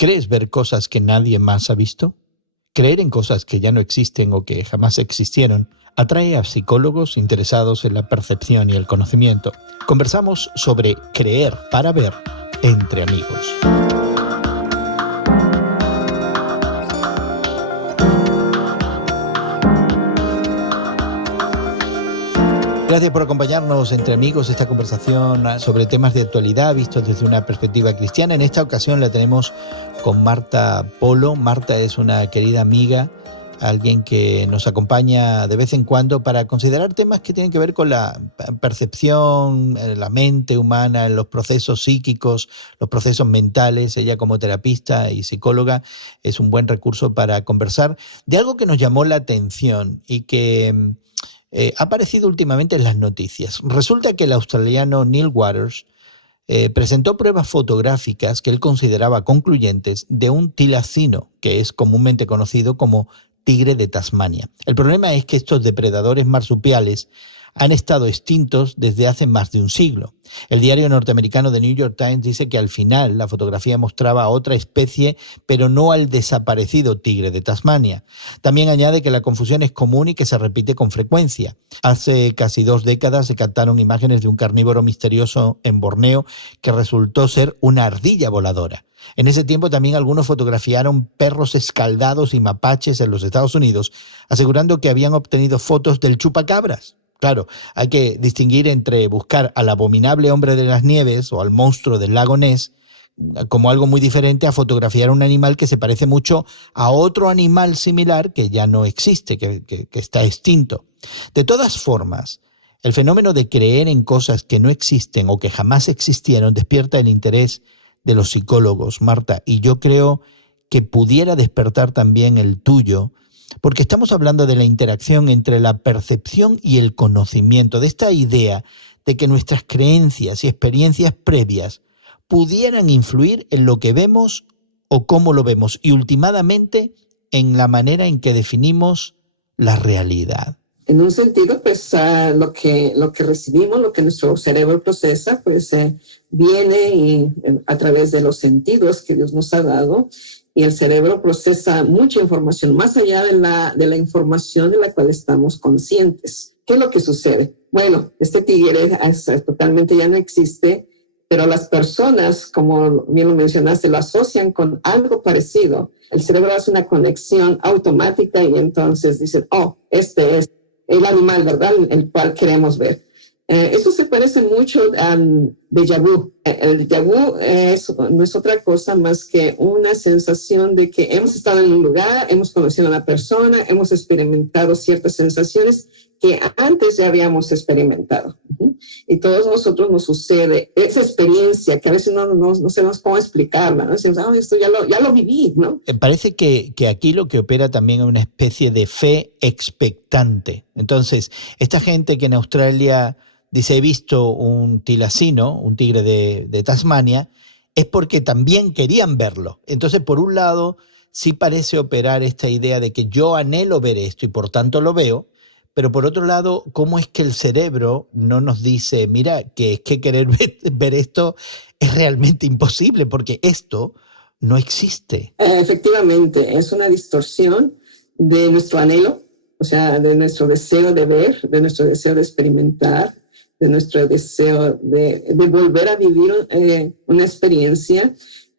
¿Crees ver cosas que nadie más ha visto? Creer en cosas que ya no existen o que jamás existieron atrae a psicólogos interesados en la percepción y el conocimiento. Conversamos sobre creer para ver entre amigos. Gracias por acompañarnos entre amigos esta conversación sobre temas de actualidad vistos desde una perspectiva cristiana. En esta ocasión la tenemos con Marta Polo. Marta es una querida amiga, alguien que nos acompaña de vez en cuando para considerar temas que tienen que ver con la percepción, la mente humana, los procesos psíquicos, los procesos mentales. Ella, como terapista y psicóloga, es un buen recurso para conversar de algo que nos llamó la atención y que ha aparecido últimamente en las noticias. Resulta que el australiano Neil Waters presentó pruebas fotográficas que él consideraba concluyentes de un tilacino, que es comúnmente conocido como tigre de Tasmania. El problema es que estos depredadores marsupiales han estado extintos desde hace más de un siglo. El diario norteamericano The New York Times dice que al final la fotografía mostraba a otra especie, pero no al desaparecido tigre de Tasmania. También añade que la confusión es común y que se repite con frecuencia. Hace casi 2 décadas se captaron imágenes de un carnívoro misterioso en Borneo que resultó ser una ardilla voladora. En ese tiempo también algunos fotografiaron perros escaldados y mapaches en los Estados Unidos, asegurando que habían obtenido fotos del chupacabras. Claro, hay que distinguir entre buscar al abominable hombre de las nieves o al monstruo del lago Ness como algo muy diferente a fotografiar un animal que se parece mucho a otro animal similar que ya no existe, que está extinto. De todas formas, el fenómeno de creer en cosas que no existen o que jamás existieron despierta el interés de los psicólogos, Marta, y yo creo que pudiera despertar también el tuyo, porque estamos hablando de la interacción entre la percepción y el conocimiento, de esta idea de que nuestras creencias y experiencias previas pudieran influir en lo que vemos o cómo lo vemos, y últimamente en la manera en que definimos la realidad. En un sentido, pues lo que recibimos, lo que nuestro cerebro procesa, pues viene a través de los sentidos que Dios nos ha dado, y el cerebro procesa mucha información, más allá de la información de la cual estamos conscientes. ¿Qué es lo que sucede? Bueno, este tigre totalmente ya no existe, pero las personas, como bien lo mencionaste, lo asocian con algo parecido. El cerebro hace una conexión automática y entonces dicen, este es el animal, ¿verdad?, el cual queremos ver. Eso se parece mucho al déjà vu. El déjà vu no es otra cosa más que una sensación de que hemos estado en un lugar, hemos conocido a una persona, hemos experimentado ciertas sensaciones que antes ya habíamos experimentado. Y todos nosotros nos sucede esa experiencia que a veces no sabemos cómo explicarla, ¿no? Decimos, esto ya lo viví, ¿no? Parece que aquí lo que opera también es una especie de fe expectante. Entonces, esta gente que en Australia dice, he visto un tilacino, un tigre de Tasmania, es porque también querían verlo. Entonces, por un lado, sí parece operar esta idea de que yo anhelo ver esto y por tanto lo veo, pero por otro lado, ¿cómo es que el cerebro no nos dice, mira, que es que querer ver esto es realmente imposible porque esto no existe? Efectivamente, es una distorsión de nuestro anhelo, o sea, de nuestro deseo de ver, de nuestro deseo de experimentar, de nuestro deseo de volver a vivir una experiencia,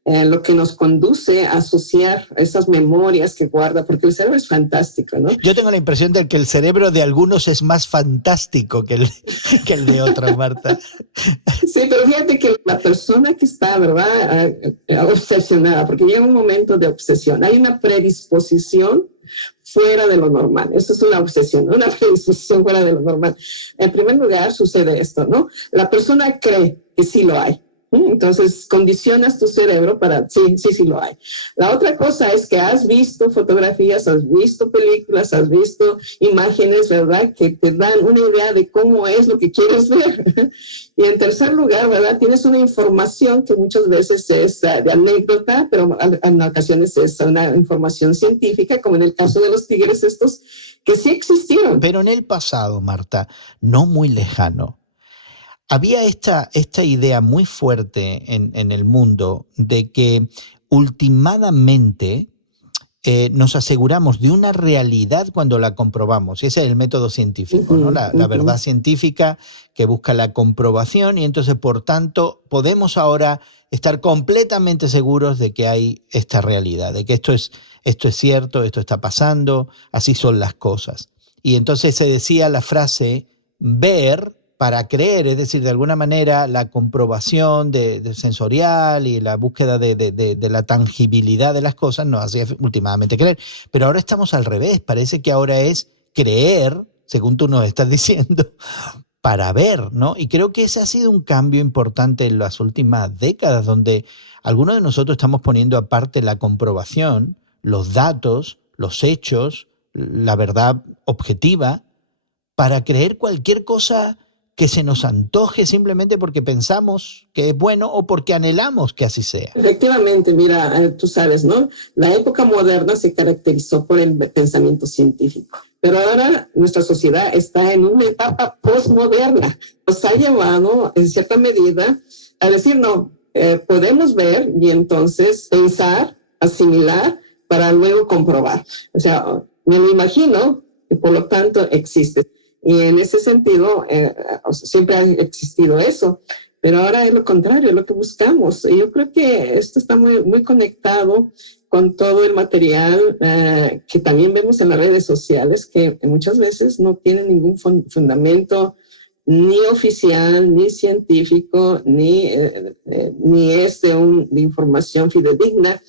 lo que nos conduce a asociar esas memorias que guarda, porque el cerebro es fantástico, ¿no? Yo tengo la impresión de que el cerebro de algunos es más fantástico que el de otros, Marta. Sí, pero fíjate que la persona que está, ¿verdad?, obsesionada, porque llega un momento de obsesión, hay una predisposición fuera de lo normal. Eso es una obsesión, ¿no? Una predisposición fuera de lo normal. En primer lugar, sucede esto, ¿no? La persona cree que sí lo hay. Entonces, condicionas tu cerebro para, sí lo hay. La otra cosa es que has visto fotografías, has visto películas, has visto imágenes, ¿verdad?, que te dan una idea de cómo es lo que quieres ver. Y en tercer lugar, ¿verdad?, tienes una información que muchas veces es de anécdota, pero en ocasiones es una información científica, como en el caso de los tigres estos, que sí existieron. Pero en el pasado, Marta, no muy lejano, había esta idea muy fuerte en el mundo de que ultimadamente nos aseguramos de una realidad cuando la comprobamos. Ese es el método científico, ¿no? La verdad científica que busca la comprobación, y entonces, por tanto, podemos ahora estar completamente seguros de que hay esta realidad, de que esto es cierto, esto está pasando, así son las cosas. Y entonces se decía la frase ver para creer, es decir, de alguna manera la comprobación de sensorial y la búsqueda de la tangibilidad de las cosas nos hacía últimamente creer. Pero ahora estamos al revés, parece que ahora es creer, según tú nos estás diciendo, para ver, ¿no? Y creo que ese ha sido un cambio importante en las últimas décadas, donde algunos de nosotros estamos poniendo aparte la comprobación, los datos, los hechos, la verdad objetiva, para creer cualquier cosa que se nos antoje simplemente porque pensamos que es bueno o porque anhelamos que así sea. Efectivamente, mira, tú sabes, ¿no? La época moderna se caracterizó por el pensamiento científico, pero ahora nuestra sociedad está en una etapa postmoderna. Nos ha llevado, en cierta medida, a decir, no, podemos ver y entonces pensar, asimilar, para luego comprobar. O sea, me lo imagino y por lo tanto existe. Y en ese sentido, siempre ha existido eso, pero ahora es lo contrario, es lo que buscamos. Y yo creo que esto está muy, muy conectado con todo el material que también vemos en las redes sociales, que muchas veces no tienen ningún fundamento ni oficial, ni científico, ni es de información fidedigna.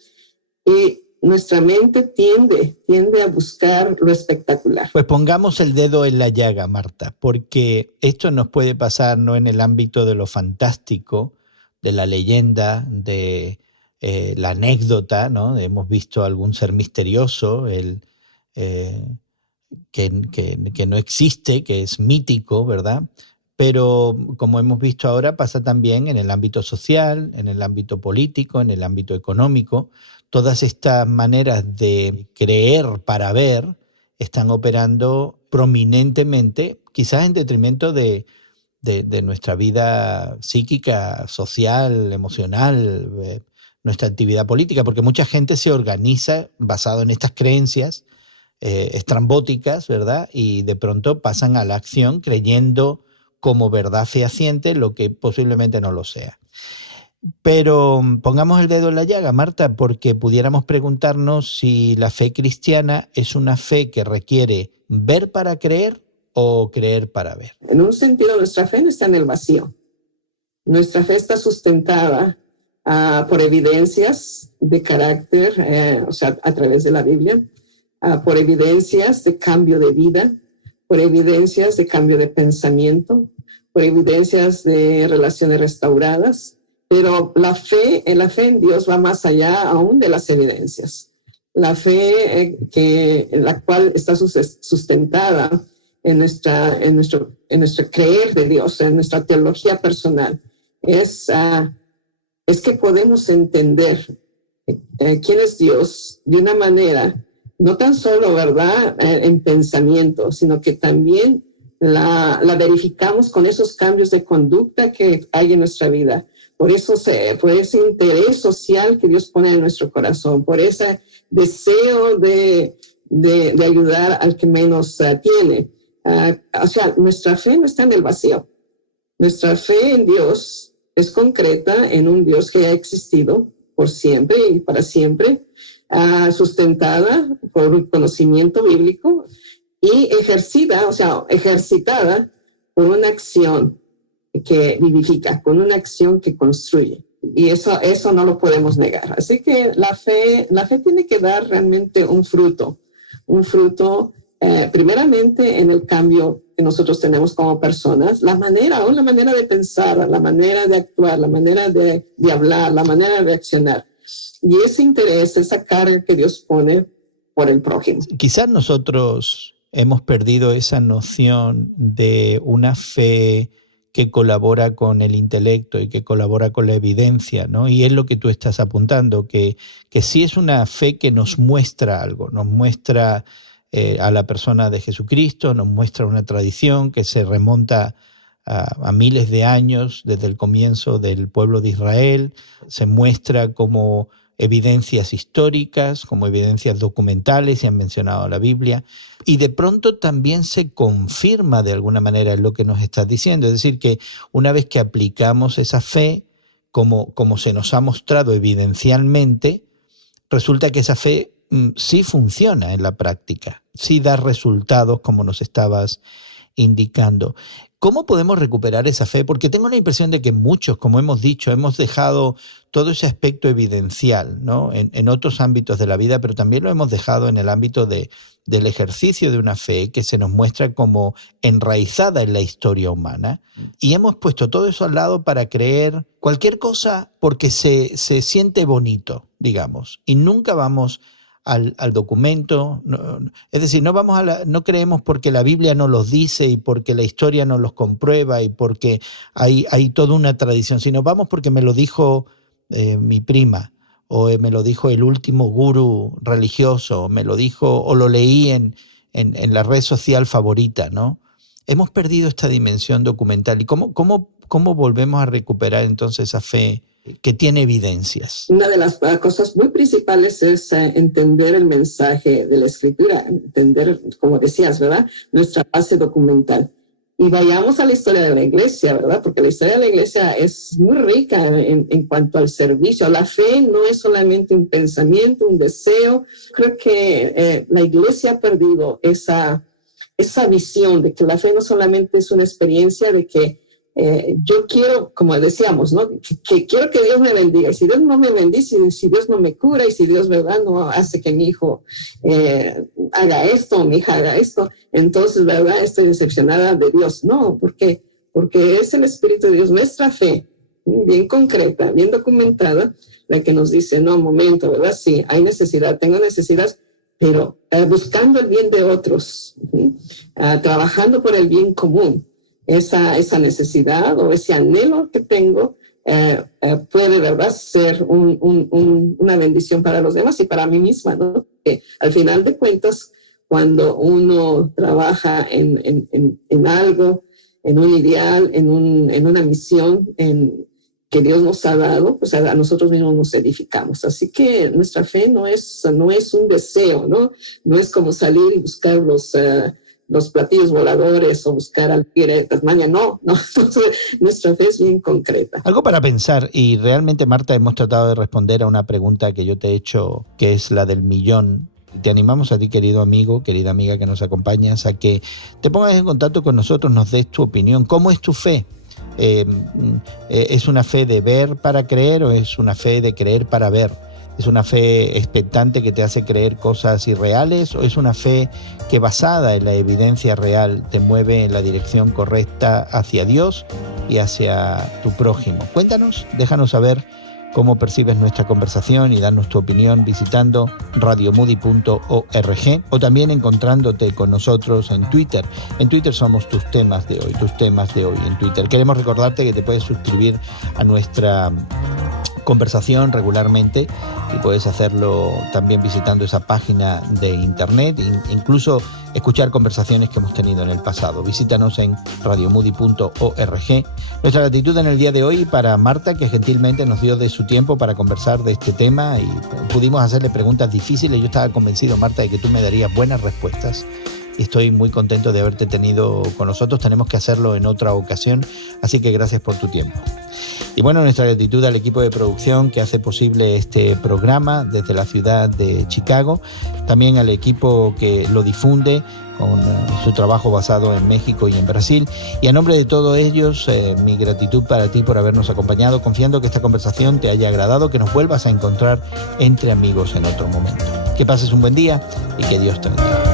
Y nuestra mente tiende a buscar lo espectacular. Pues pongamos el dedo en la llaga, Marta, porque esto nos puede pasar no en el ámbito de lo fantástico, de la leyenda, de la anécdota, ¿no? Hemos visto algún ser misterioso, que no existe, que es mítico, ¿verdad? Pero como hemos visto ahora, pasa también en el ámbito social, en el ámbito político, en el ámbito económico. Todas estas maneras de creer para ver están operando prominentemente, quizás en detrimento de nuestra vida psíquica, social, emocional, nuestra actividad política, porque mucha gente se organiza basado en estas creencias estrambóticas, ¿verdad? Y de pronto pasan a la acción creyendo como verdad fehaciente lo que posiblemente no lo sea. Pero pongamos el dedo en la llaga, Marta, porque pudiéramos preguntarnos si la fe cristiana es una fe que requiere ver para creer o creer para ver. En un sentido, nuestra fe no está en el vacío. Nuestra fe está sustentada por evidencias de carácter, o sea, a través de la Biblia, por evidencias de cambio de vida, por evidencias de cambio de pensamiento, por evidencias de relaciones restauradas. Pero la fe en Dios va más allá aún de las evidencias. La fe en la cual está sustentada en nuestro creer de Dios, en nuestra teología personal, es que podemos entender quién es Dios de una manera, no tan solo, ¿verdad?, en pensamiento, sino que también la verificamos con esos cambios de conducta que hay en nuestra vida. Por ese interés social que Dios pone en nuestro corazón, por ese deseo de ayudar al que menos tiene. O sea, nuestra fe no está en el vacío. Nuestra fe en Dios es concreta en un Dios que ha existido por siempre y para siempre, sustentada por un conocimiento bíblico y ejercitada por una acción que vivifica, con una acción que construye. Y eso no lo podemos negar. Así que la fe tiene que dar realmente un fruto primeramente en el cambio que nosotros tenemos como personas, la manera de pensar, la manera de actuar, la manera de hablar, la manera de reaccionar. Y ese interés, esa carga que Dios pone por el prójimo. Quizás nosotros hemos perdido esa noción de una fe que colabora con el intelecto y que colabora con la evidencia, ¿no? Y es lo que tú estás apuntando, que sí es una fe que nos muestra algo, nos muestra a la persona de Jesucristo, nos muestra una tradición que se remonta a miles de años desde el comienzo del pueblo de Israel, se muestra como evidencias históricas, como evidencias documentales, y han mencionado la Biblia, y de pronto también se confirma de alguna manera lo que nos estás diciendo. Es decir, que una vez que aplicamos esa fe, como se nos ha mostrado evidencialmente, resulta que esa fe sí funciona en la práctica, sí da resultados como nos estabas indicando. ¿Cómo podemos recuperar esa fe? Porque tengo la impresión de que muchos, como hemos dicho, hemos dejado todo ese aspecto evidencial, ¿no? en otros ámbitos de la vida, pero también lo hemos dejado en el ámbito del ejercicio de una fe que se nos muestra como enraizada en la historia humana. Y hemos puesto todo eso al lado para creer cualquier cosa porque se siente bonito, digamos, y nunca vamos al documento, es decir, no creemos porque la Biblia nos los dice y porque la historia nos los comprueba y porque hay toda una tradición, sino vamos porque me lo dijo mi prima, o me lo dijo el último gurú religioso, me lo dijo o lo leí en la red social favorita, ¿no? Hemos perdido esta dimensión documental. ¿Y cómo volvemos a recuperar entonces esa fe que tiene evidencias? Una de las cosas muy principales es entender el mensaje de la Escritura, entender, como decías, ¿verdad?, nuestra base documental. Y vayamos a la historia de la iglesia, ¿verdad? Porque la historia de la iglesia es muy rica en cuanto al servicio. La fe no es solamente un pensamiento, un deseo. Creo que la iglesia ha perdido esa visión de que la fe no solamente es una experiencia de que yo quiero, como decíamos, ¿no?, que quiero que Dios me bendiga, y si Dios no me bendice, si Dios no me cura, y si Dios, ¿verdad?, no hace que mi hijo haga esto, o mi hija haga esto, entonces, ¿verdad?, estoy decepcionada de Dios. No, porque es el Espíritu de Dios, nuestra fe, bien concreta, bien documentada, la que nos dice, no, momento, ¿verdad?, sí, hay necesidad, tengo necesidad, pero buscando el bien de otros, trabajando por el bien común. Esa necesidad o ese anhelo que tengo puede, ¿verdad?, ser una bendición para los demás y para mí misma, ¿no? Que al final de cuentas, cuando uno trabaja en algo, en un ideal, en una misión que Dios nos ha dado, pues a nosotros mismos nos edificamos. Así que nuestra fe no es un deseo, ¿no? No es como salir y buscar los platillos voladores o buscar al tigre de Tasmania. No. Nuestra fe es bien concreta. Algo para pensar, y realmente, Marta, hemos tratado de responder a una pregunta que yo te he hecho, que es la del millón. Te animamos a ti, querido amigo, querida amiga que nos acompañas, a que te pongas en contacto con nosotros, nos des tu opinión. ¿Cómo es tu fe? ¿Es una fe de ver para creer o es una fe de creer para ver? ¿Es una fe expectante que te hace creer cosas irreales o es una fe que, basada en la evidencia real, te mueve en la dirección correcta hacia Dios y hacia tu prójimo? Cuéntanos, déjanos saber cómo percibes nuestra conversación y danos tu opinión visitando radiomoody.org o también encontrándote con nosotros en Twitter. En Twitter somos tus temas de hoy en Twitter. Queremos recordarte que te puedes suscribir a nuestra conversación regularmente y puedes hacerlo también visitando esa página de internet, incluso escuchar conversaciones que hemos tenido en el pasado. Visítanos en radiomoody.org. Nuestra gratitud en el día de hoy para Marta, que gentilmente nos dio de su tiempo para conversar de este tema y pudimos hacerle preguntas difíciles. Yo estaba convencido, Marta, de que tú me darías buenas respuestas. Estoy muy contento de haberte tenido con nosotros. Tenemos que hacerlo en otra ocasión, así que gracias por tu tiempo. Y bueno, nuestra gratitud al equipo de producción que hace posible este programa desde la ciudad de Chicago, también al equipo que lo difunde con su trabajo basado en México y en Brasil. Y a nombre de todos ellos, mi gratitud para ti por habernos acompañado, confiando que esta conversación te haya agradado, que nos vuelvas a encontrar entre amigos en otro momento. Que pases un buen día y que Dios te bendiga.